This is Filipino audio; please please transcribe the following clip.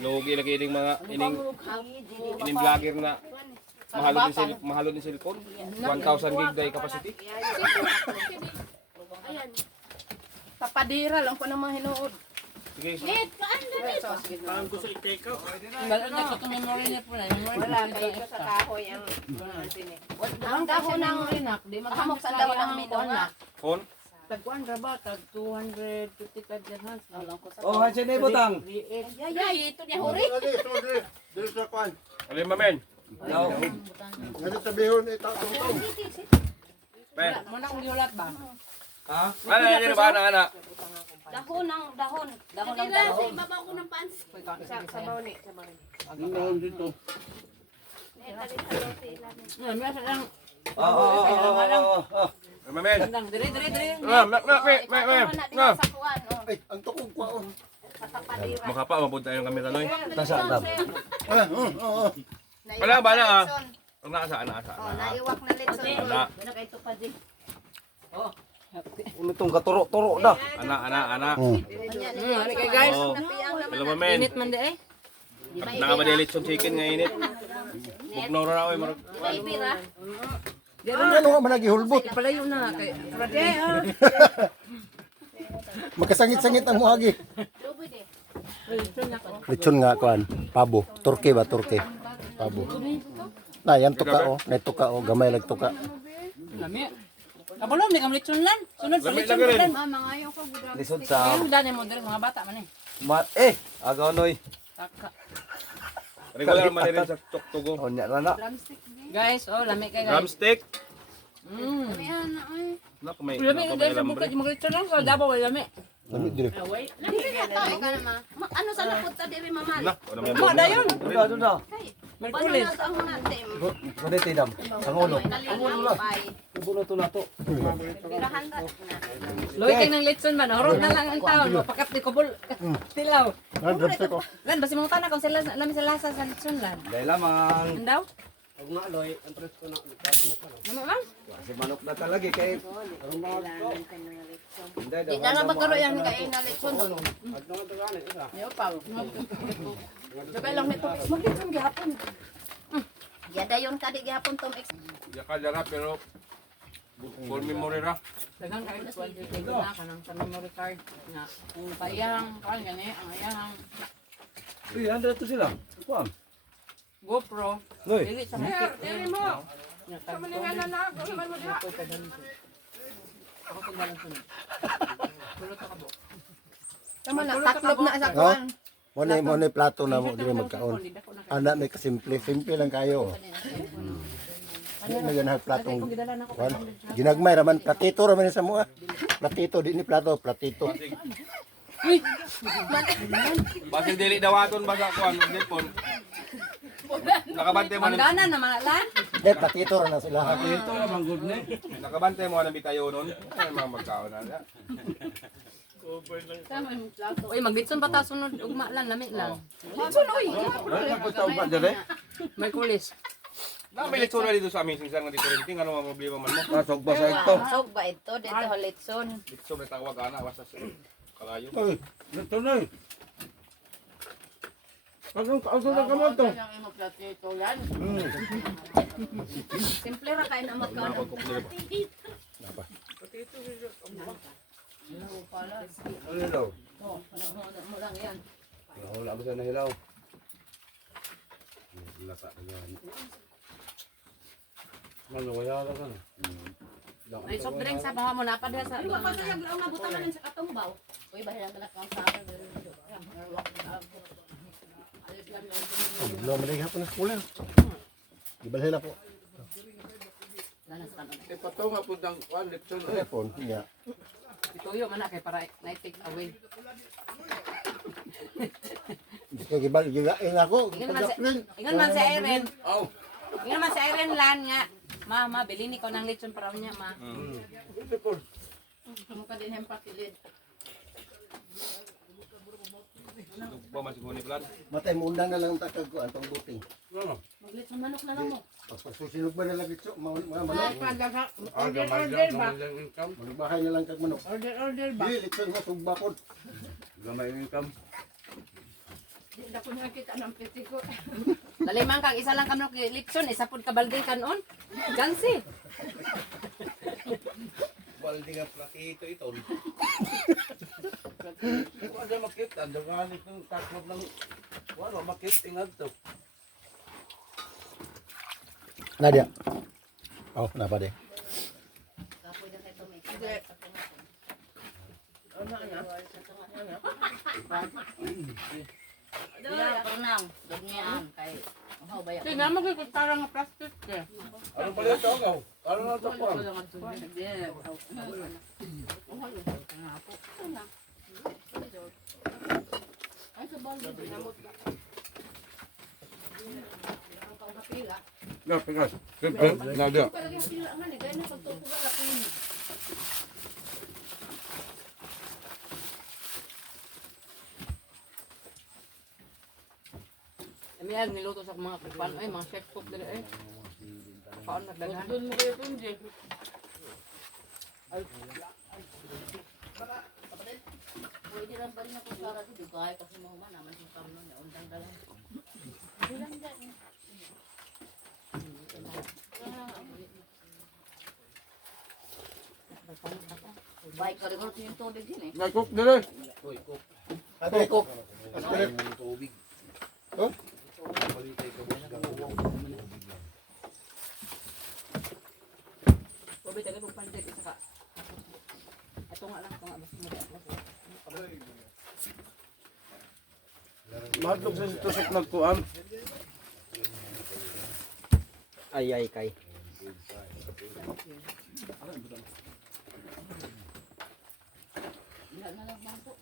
Lugi lagi ining mga ining vlogger na mahalo din cellphone. 1,000 gig day capacity. Ayan. Papadira lang ko naman hinuod. Sige. Net, paano dito? Parang gusto i-take out. Wala kayo sa kahoy ang ang dahon ng mahamok sa dahon ng minunga. Phone. Tagkuan ra ba? Tag 255 dirhams. Oh, hansin na butang. Yay, ito niya huri. Dito sa kwan. Alin mamen? No. Dito sa bihon, itatong. Ben. Muna kong giulat ba? Ha? Ano ba ana? Dahon ng dahon. Dahon ng Sa dahon. ibabaw ko ng pants. Sabaw ni, sabaw ni. Ano dito? May sa lang. Oh. Mamen. Lang dire. Ay, ang tukog kwaon. Mukha pa mapunta yung kamera noy. Tasa tab. Wala ba na ah? Ang nasa. Naiwak na litson. Ana. Ulo tong katuro-turo na. Ana. Ari kay guys. Oh. Hello mamen. Init man di eh. Nakabadilit yung chicken nga init. Bugnaw ra oy marag. Pira. Ano nga man nagihulbot? Palayo na kay Friday. Magkasangit-sangit ang muagi. Lechon nga kuan, pabo. Turkey ba turkey? Pabo. Na yan tuka oh, nay tuka oh, gamay lag tuka. Lami. Kabalo mi kam lechon lan. Sunod sa Lami lechon lagi rin. lan. Lisod sa Ang dani mo dire mga bata man eh. agaw noy. Taka. Regular man rin sa tuktugo. Onya na na. Guys, oh lami kay guys. Drumstick. Ayan, Nak may Lami kay guys, mo kay lechon lang sa Davao lami. Ano dire? tao ka naman. Ano sa napot ta diri mamali? Nak, ano man. Mo dayon. Duda. Merkulis. Paano ang mga tem? Kundi tidam. Sangulo. Kalingap bay. Ibulo to na to. Pirahan na. Loy kay nang lechon ba? Horog na lang ang taon. Pakat ni kubol. Tilaw. Lan basi mo tanah kung sila lami sa lasa sa lechon lan. Dahil lamang. Andaw? Pag nga, Loy, ang presko na. Ano ba? Si manok na talaga kay. Di na nga magkaro yan kay na lechon no. Yo pa. Sabay lang nito. Magkitong gihapon. Yada yon ka di gihapon tom ex. Yakadara pero full memory ra. Dagang kay 20 na kanang sa memory card na kung payang kan gani ang ayang Uy, andra to sila. Kuam. GoPro. Noy. Dili sa hukit. Dili mo. Sama ni nga na ako naman mo diha. Ako kung dalang sunod. Kulot ka bo. Tama na taklob na sa kuan. Mo na plato na mo dire magkaon. Ana may kasimple, simple lang kayo. Ano na ganang platong kuan. Ginagmay raman platito raman sa mga. Platito di ni plato, platito. Basig dili dawaton basa kuan cellphone. Nakabante mo na Pangganan naman lan. Dahil platito ra na sila. nakabante mo na bitayo nun. Ay mga magkaon na. Uy, magbitson pa ta sunod ugma lan lami lang. Merkulis. Na may lechon na dito sa amin sing nga different thing ano mga problema man mo. Pasok ba sa ito? Sog ba ito dito halitson. Dito may tawag ana basta sa kalayo. Ay, ito na eh. Ang na ka mo to. Simple ra kay na magkaon. Ano daw? Mo lang yan. Wala ba sa nahilaw? Ay, soft drink sa baha mo na pa diha sa. Di ba pa sa yung nabutan namin sa katong baw? Uy bahala na lang sa Belum mali hapon na kulang. Gibalhin ako. Ipato nga po ng kwan, lechon. Telepon, iya. Ituyo man na kay para na take away. Kaya gibal gigain ako. Ingon man sa Erin. Aw. Ingon man sa Erin lan nga. Ma, bili ni ko ng lechon para niya, ma. Ito po. Mo ka din pakilid. Ba masiguni plan. Matay mo undang na lang takag ko antong buting. Maglechon manok na lang mo. Pagpasusinog ba na lagi so mga manok. Order ba? Income. Magbahay na lang kag manok. Order ba? Di litson nga sugba pod. Gamay income. ako nakita ng piti ko. Dalimang kang isa lang kamo kay Litson, isa pud ka balding kanon. Jansi. Baldi nga platito ito. Hindi ko ada makita. Daganit ng takot ng... Wala, makitingad to. Nadia. Oh, napa deh. Kapoy na kay Tommy. Dila pernang, dugnian kay oh ba ya. Tingnan mo kay kutsara nga plastic eh. Ano pala ito ako? Ano na ito po? Ay sa balde dinamot ka. Ang pangkapila. Pikas. Nadia. Palagi ang pila nga ni gaya na pagtupo ka lapin. Kami ang niluto sa mga kupan ay mga chef cook dili eh. Kaon na daghan. Doon mo kayo tunji. Pwede lang ba rin ako sa dito kaya kasi mo man naman si Pam noon undang dalan. Bilang dyan. Baik ka rin yung tubig din eh. Nagcook dili. Ate kok. Aspirit. Oh? Bobi taga kung pandik isa ka. Ato nga lang, ito nga basta mo. Matlog sa tusok nagkuan. Ay kay. Wala na lang bang po.